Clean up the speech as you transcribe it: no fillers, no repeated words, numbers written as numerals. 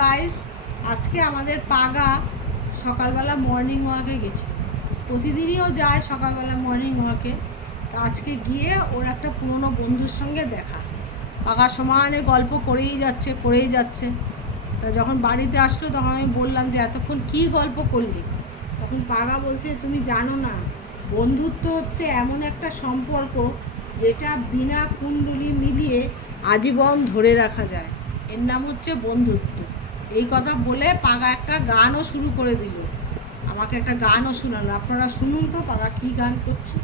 Guys, আজকে আমাদের পাগা সকালবেলা মর্নিং ওয়াকে গেছে। প্রতিদিনইও যায় সকালবেলা মর্নিং ওয়াকে। তা আজকে গিয়ে ওর একটা পুরনো বন্ধুর সঙ্গে দেখা। পাগা সমানে গল্প করেই যাচ্ছে। তা যখন বাড়িতে আসলো তখন আমি বললাম যে এতক্ষণ কী গল্প করলি? তখন পাগা বলছে, তুমি জানো না, বন্ধুত্ব হচ্ছে এমন একটা সম্পর্ক যেটা বিনা কুণ্ডলি মিলিয়ে আজীবন ধরে রাখা যায়। এর নাম হচ্ছে বন্ধুত্ব। এই কথা বলে পাগা একটা গানও শুরু করে দিল, আমাকে একটা গানও শোনালো। আপনারা শুনুন তো পাগা কী গান করছে।